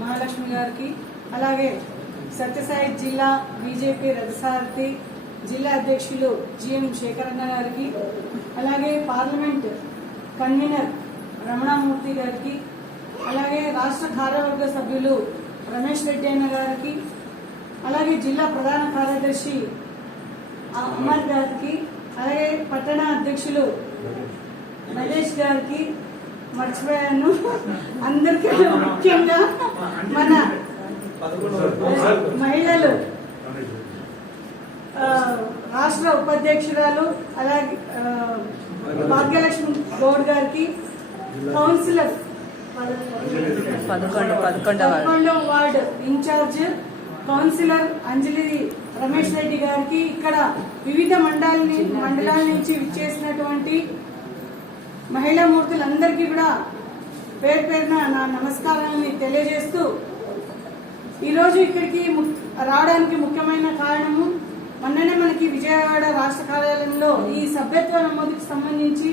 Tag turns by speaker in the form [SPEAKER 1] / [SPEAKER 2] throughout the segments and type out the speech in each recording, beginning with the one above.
[SPEAKER 1] మహాలక్ష్మి గారికి అలాగే సత్యసాయి జిల్లా బీజేపీ రథసారథి జిల్లా అధ్యక్షులు జిఎం శేఖరన్న గారికి అలాగే పార్లమెంట్ కన్వీనర్ రమణామూర్తి గారికి అలాగే రాష్ట్ర కార్యవర్గ సభ్యులు రమేష్ రెడ్డి అన్న గారికి అలాగే జిల్లా ప్రధాన కార్యదర్శి అమర్ గారికి అలాగే పట్టణ అధ్యక్షులు మహేష్ గారికి మర్చిపోయాను. అందరికీ ముఖ్యంగా మన మహిళలు. రాష్ట్ర ఉపాధ్యక్షురాలు అలాగే భాగ్యలక్ష్మి గౌడ్ గారికి కౌన్సిలర్
[SPEAKER 2] పదకొండు పదకొండవ
[SPEAKER 1] ward. Incharge councillor Anjali Ramesh Reddy గారికి ఇక్కడ వివిధ మండలాల మండలాల నుంచి విచ్చేసినటువంటి మహిళా మూర్తులందరికీ కూడా పేరు పేరున నా నమస్కారాన్ని తెలియజేస్తూ ఈరోజు ఇక్కడికి ము- రావడానికి ముఖ్యమైన కారణము మొన్ననే మనకి విజయవాడ రాష్ట్ర కార్యాలయంలో ఈ సభ్యత్వ నమోదుకు సంబంధించి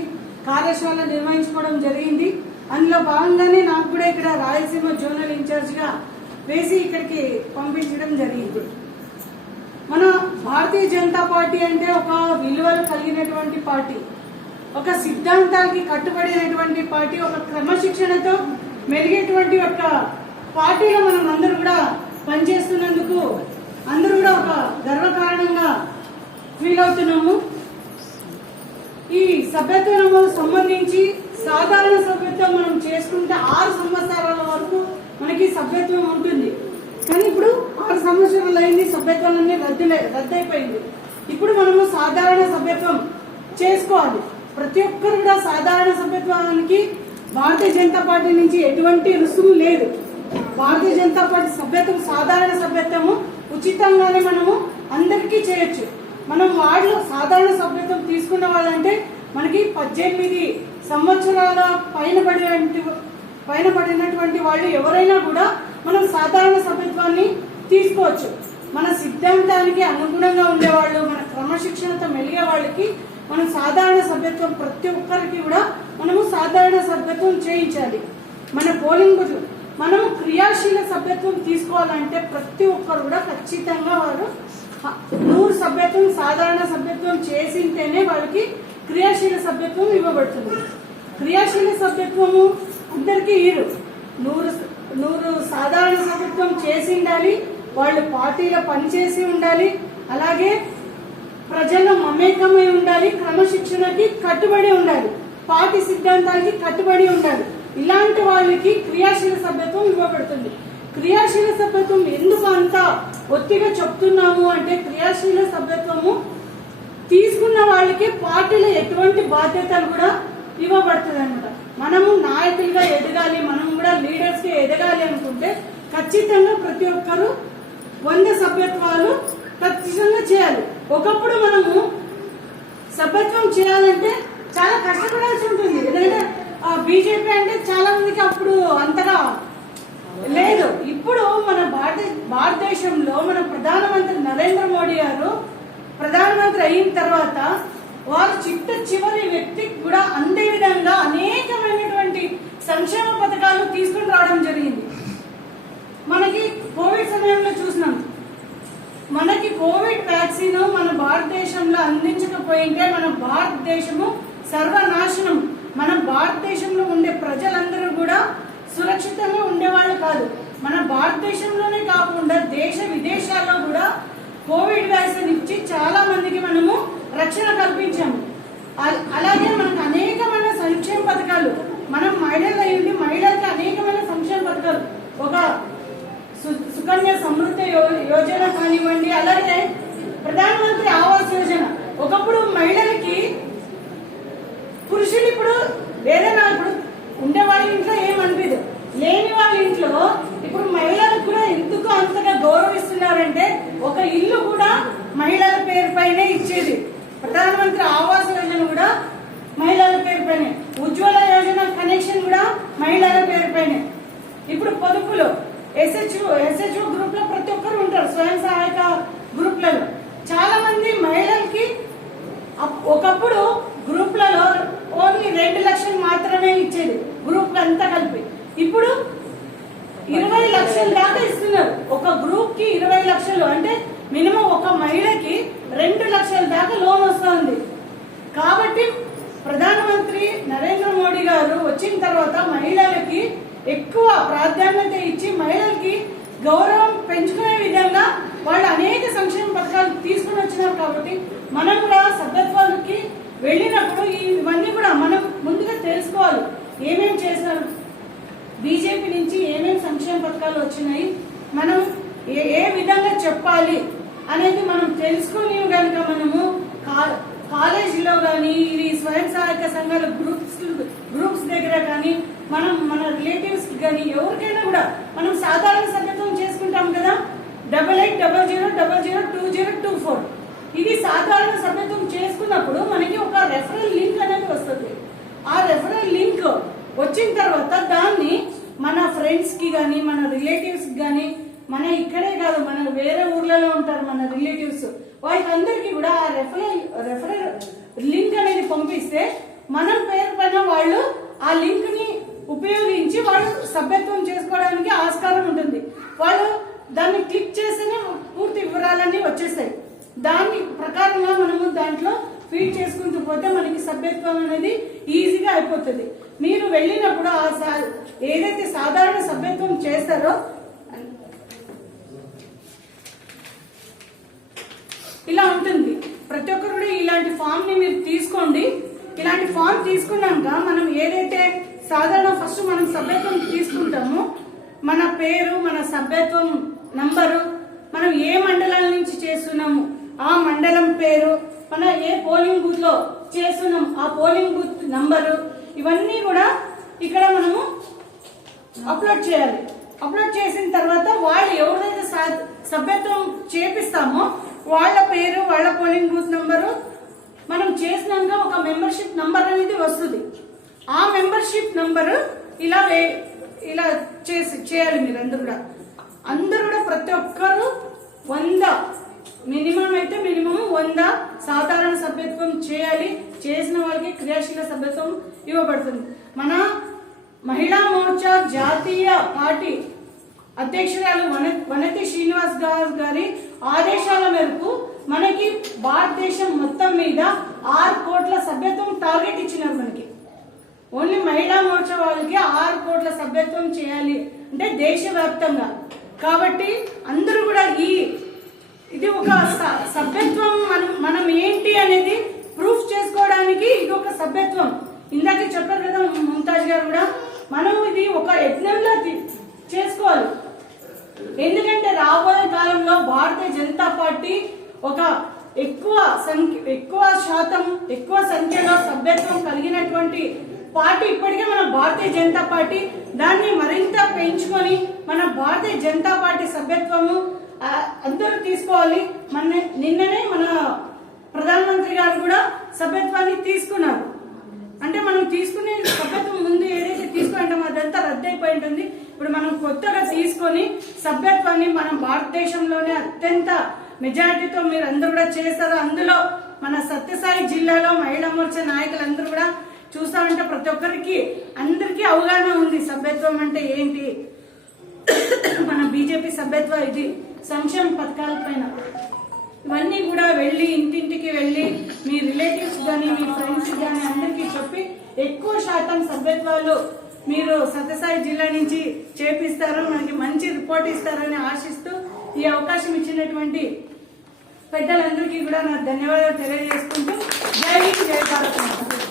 [SPEAKER 1] కార్యశాల నిర్వహించుకోవడం జరిగింది. అందులో భాగంగానే నాకు కూడా ఇక్కడ రాయలసీమ జోనల్ ఇన్ఛార్జ్గా వేసి ఇక్కడికి పంపించడం జరిగింది. మన భారతీయ జనతా పార్టీ అంటే ఒక విలువలు కలిగినటువంటి పార్టీ. ఒక సిద్ధాంతానికి కట్టుబడినటువంటి పార్టీ ఒక క్రమశిక్షణతో మెరిగేటువంటి ఒక పార్టీలో మనం అందరూ కూడా పనిచేస్తున్నందుకు అందరూ కూడా ఒక గర్వకారణంగా ఫీల్ అవుతున్నాము. ఈ సభ్యత్వం సంబంధించి సాధారణ సభ్యత్వం మనం చేసుకుంటే ఆరు సంవత్సరాల వరకు మనకి సభ్యత్వం ఉంటుంది. కానీ ఇప్పుడు ఆరు సంవత్సరాలు అయింది సభ్యత్వాలన్నీ రద్దు రద్దయిపోయింది. ఇప్పుడు మనము సాధారణ సభ్యత్వం చేసుకోవాలి. ప్రతి ఒక్కరు కూడా సాధారణ సభ్యత్వానికి భారతీయ జనతా పార్టీ నుంచి ఎటువంటి రుసుము లేదు. భారతీయ జనతా పార్టీ సభ్యత్వం సాధారణ సభ్యత్వము ఉచితంగానే మనము అందరికీ చేయొచ్చు. మనం వాళ్ళు సాధారణ సభ్యత్వం తీసుకున్న వాళ్ళంటే మనకి పద్దెనిమిది సంవత్సరాల పైన పడినటువంటి పైన పడినటువంటి వాళ్ళు ఎవరైనా కూడా మనం సాధారణ సభ్యత్వాన్ని తీసుకోవచ్చు. మన సిద్ధాంతానికి అనుగుణంగా ఉండేవాళ్ళు మన క్రమశిక్షణతో మెలిగే వాళ్ళకి మనం సాధారణ సభ్యత్వం ప్రతి ఒక్కరికి కూడా మనము సాధారణ సభ్యత్వం చేయించాలి. మన పోలింగ్ మనం క్రియాశీల సభ్యత్వం తీసుకోవాలంటే ప్రతి ఒక్కరు కూడా ఖచ్చితంగా వారు నూరు సభ్యత్వం సాధారణ సభ్యత్వం చేసింటేనే వాళ్ళకి క్రియాశీల సభ్యత్వం ఇవ్వబడుతుంది. క్రియాశీల సభ్యత్వము అందరికీ ఇరు. నూరు నూరు సాధారణ సభ్యత్వం చేసి ఉండాలి వాళ్ళు పార్టీలో పనిచేసి ఉండాలి అలాగే ప్రజలు మమేకమై ఉండాలి క్రమశిక్షణకి కట్టుబడి ఉండాలి పార్టీ సిద్ధాంతానికి కట్టుబడి ఉండాలి. ఇలాంటి వాళ్ళకి క్రియాశీల సభ్యత్వం ఇవ్వబడుతుంది. క్రియాశీల సభ్యత్వం ఎందుకు అంత ఒత్తిగా చెప్తున్నాము అంటే క్రియాశీల సభ్యత్వము తీసుకున్న వాళ్ళకి పార్టీలో ఎటువంటి బాధ్యతలు కూడా ఇవ్వబడుతుంది అనమాట మనము నాయకులుగా ఎదగాలి మనం కూడా లీడర్స్గా ఎదగాలి అనుకుంటే ఖచ్చితంగా ప్రతి ఒక్కరు వంద సభ్యత్వాలు ఖచ్చితంగా చేయాలి. ఒకప్పుడు మనము సభ్యత్వం చేయాలంటే చాలా కష్టపడాల్సి ఉంటుంది. ఎందుకంటే బీజేపీ అంటే చాలా మందికి అప్పుడు అంతగా లేదు. ఇప్పుడు మన భారత భారతదేశంలో మన ప్రధానమంత్రి నరేంద్ర మోడీ గారు ప్రధానమంత్రి అయిన తర్వాత వారు చిట్ట చివరి వ్యక్తికి కూడా అందే విధంగా అనేకమైనటువంటి సంక్షేమ పథకాలు తీసుకుని రావడం జరిగింది. మనకి కోవిడ్ సమయంలో కోవిడ్ వ్యాక్సిన్ మన భారతదేశంలో అందించకపోయింటే మన భారతదేశము సర్వనాశనం. మన భారతదేశంలో ఉండే ప్రజలందరూ కూడా సురక్షితంగా ఉండేవాళ్ళు కాదు. మన భారతదేశంలోనే కాకుండా దేశ విదేశాల్లో కూడా కోవిడ్ వ్యాక్సిన్ ఇచ్చి చాలా మందికి మనము రక్షణ కల్పించాము అలాగే మనకు అనేకమైన సంక్షేమ పథకాలు. మనం మహిళలు అయ్యింది మహిళలకి అనేకమైన సంక్షేమ పథకాలు. ఒక సు- సుకన్య సమృద్ధి యో- యోజన కానివ్వండి అలాగే ప్రధానమంత్రి ఆవాస్ యోజన ఒకప్పుడు మహిళలకి పురుషులు ఇప్పుడు ఏదైనా ఇప్పుడు ఉండే వాళ్ళ ఇంట్లో ఏమనిపించదు లేని వాళ్ళ ఇంట్లో ఇప్పుడు మహిళలకు కూడా ఎందుకు అంతగా గౌరవిస్తున్నారంటే ఒక ఇల్లు కూడా మహిళల పేరు పైనే ఇచ్చేది. ప్రధానమంత్రి ఆవాస్ యోజన కూడా మహిళల పేరు పైనే ఉజ్వల యోజన కనెక్షన్ కూడా మహిళల పేరు పైనే ఇప్పుడు పొదుపులో ఎస్హెచ్ఓ ఎస్హెచ్ఓ గ్రూప్లో ప్రతి ఒక్కరు ఉంటారు స్వయం సహాయక గ్రూప్లలో. చాలా మంది మహిళలకి ఒకప్పుడు గ్రూప్లలో ఓన్లీ రెండు లక్షలు మాత్రమే ఇచ్చేది గ్రూప్ అంతా కలిపి. ఇప్పుడు ఇరవై లక్షల దాకా ఇస్తున్నారు. ఒక గ్రూప్కి ఇరవై లక్షలు అంటే మినిమం ఒక మహిళకి రెండు లక్షల దాకా లోన్ వస్తుంది. కాబట్టి ప్రధానమంత్రి నరేంద్ర మోడీ గారు వచ్చిన తర్వాత మహిళలకి ఎక్కువ ప్రాధాన్యత ఇచ్చి మహిళలకి గౌరవం పెంచుకునే విధంగా వాళ్ళు అనేక సంక్షేమ పథకాలు తీసుకుని వచ్చినారు కాబట్టి మనం కూడా సభ్యత్వాలకి వెళ్ళినప్పుడు ఇవన్నీ కూడా మనం ముందుగా తెలుసుకోవాలి. ఏమేం చేశారు? బీజేపీ నుంచి ఏమేమి సంక్షేమ పథకాలు వచ్చినాయి? మనం ఏ ఏ విధంగా చెప్పాలి? అనేది మనం తెలుసుకొని కనుక మనము కాలేజీలో కానీ ఇది స్వయం సహాయక సంఘాల గ్రూప్స్ గ్రూప్స్ దగ్గర కానీ మనం మన రిలేటివ్స్ కానీ ఎవరికైనా కూడా మనం సాధారణ సభ్యత్వం చేసుకుంటాం కదా? Double eight double zero double zero two zero two four. ఇది సాధారణ సభ్యత్వం చేసుకున్నప్పుడు మనకి ఒక రెఫరల్ లింక్ అనేది వస్తుంది. ఆ రెఫరల్ లింక్ వచ్చిన తర్వాత దాన్ని మన ఫ్రెండ్స్కి కానీ మన రిలేటివ్స్కి కానీ మన ఇక్కడే కాదు మన వేరే ఊర్లలో ఉంటారు మన రిలేటివ్స్. వాళ్ళందరికీ కూడా ఆ రెఫరల్ రెఫరల్ లింక్ అనేది పంపిస్తే మనం పేరు పైన వాళ్ళు ఆ లింక్ని ఉపయోగించి వాళ్ళు సభ్యత్వం చేసుకోవడానికి ఆస్కారం ఉంటుంది. వాళ్ళు దాన్ని క్లిక్ చేస్తేనే పూర్తి వివరాలన్నీ వచ్చేస్తాయి. దాని ప్రకారంగా మనము దాంట్లో ఫీడ్ చేసుకుంటూ పోతే మనకి సభ్యత్వం అనేది ఈజీగా అయిపోతుంది. మీరు వెళ్ళినప్పుడు ఆ ఏదైతే సాధారణ సభ్యత్వం చేస్తారో ఇలా ఉంటుంది. ప్రతి ఒక్కరు కూడా ఇలాంటి ఫామ్ని మీరు తీసుకోండి. ఇలాంటి ఫామ్ తీసుకున్నాక మనం ఏదైతే సాధారణ ఫస్ట్ మనం సభ్యత్వం తీసుకుంటామో మన పేరు మన సభ్యత్వం నంబరు మనం ఏ మండలం నుంచి చేస్తున్నాము ఆ మండలం పేరు మన ఏ పోలింగ్ బూత్లో చేస్తున్నాం ఆ పోలింగ్ బూత్ నంబరు ఇవన్నీ కూడా ఇక్కడ మనము అప్లోడ్ చేయాలి. అప్లోడ్ చేసిన తర్వాత వాళ్ళు ఎవరైతే సభ్యత్వం చేపిస్తామో వాళ్ళ పేరు వాళ్ళ పోలింగ్ బూత్ నంబరు. మనం చేసినాక ఒక మెంబర్షిప్ నంబర్ అనేది వస్తుంది. ఆ మెంబర్షిప్ నంబరు ఇలా ఇలా చేసి చేయాలి మీరు అందరు కూడా. అందరూ కూడా ప్రతి ఒక్కరు వంద మినిమం అయితే మినిమం వంద సాధారణ సభ్యత్వం చేయాలి. చేసిన వాళ్ళకి క్రియాశీల సభ్యత్వం ఇవ్వబడుతుంది. మన మహిళా మోర్చా జాతీయ పార్టీ అధ్యక్షురాలు వన వనతి శ్రీనివాస్ గారు గారి ఆదేశాల మేరకు మనకి భారతదేశం మొత్తం మీద ఆరు కోట్ల సభ్యత్వం టార్గెట్ ఇచ్చినారు మనకి. ఓన్లీ మహిళా మోర్చా వాళ్ళకి ఆరు కోట్ల సభ్యత్వం చేయాలి. అంటే దేశవ్యాప్తంగా. కాబట్టి అందరూ కూడా ఈ ఇది ఒక సభ్యత్వం మనం మనం ఏంటి అనేది ప్రూఫ్ చేసుకోవడానికి ఇది ఒక సభ్యత్వం. ఇందాక చెప్పారు కదా ముంతాజ్ గారు కూడా. మనం ఇది ఒక యజ్ఞంలో చేసుకోవాలి. ఎందుకంటే రాబోయే కాలంలో భారతీయ జనతా పార్టీ ఒక ఎక్కువ సంఖ్య ఎక్కువ శాతం ఎక్కువ సంఖ్యలో సభ్యత్వం కలిగినటువంటి పార్టీ ఇప్పటికే మన భారతీయ జనతా పార్టీ. దాన్ని మరింత పెంచుకొని మన భారతీయ జనతా పార్టీ సభ్యత్వము అందరూ తీసుకోవాలి. మన నిన్ననే మన ప్రధానమంత్రి గారు కూడా సభ్యత్వాన్ని తీసుకున్నారు. అంటే మనం తీసుకునే సభ్యత్వం ముందు ఏదైతే తీసుకుంటామో అదంతా రద్దయిపోయి ఉంటుంది. ఇప్పుడు మనం కొత్తగా తీసుకొని సభ్యత్వాన్ని మనం భారతదేశంలోనే అత్యంత మెజారిటీతో మీరు అందరూ కూడా చేస్తారు అందులో మన సత్యసాయి జిల్లాలో మహిళా మోర్చా నాయకులందరూ కూడా చూస్తామంటే ప్రతి ఒక్కరికి అందరికీ అవగాహన ఉంది. సభ్యత్వం అంటే ఏంటి? మన బీజేపీ సభ్యత్వ ఇది. సంక్షేమ పథకాల పైన. ఇవన్నీ కూడా వెళ్ళి ఇంటింటికి వెళ్ళి మీ రిలేటివ్స్ కానీ మీ ఫ్రెండ్స్ కానీ అందరికీ చెప్పి ఎక్కువ శాతం సభ్యత్వాలు మీరు సత్యసాయి జిల్లా నుంచి చేపిస్తారు మనకి మంచి రిపోర్ట్ ఇస్తారని ఆశిస్తూ ఈ అవకాశం ఇచ్చినటువంటి పెద్దలందరికీ కూడా నా ధన్యవాదాలు తెలియజేసుకుంటూ జై జయ భారత్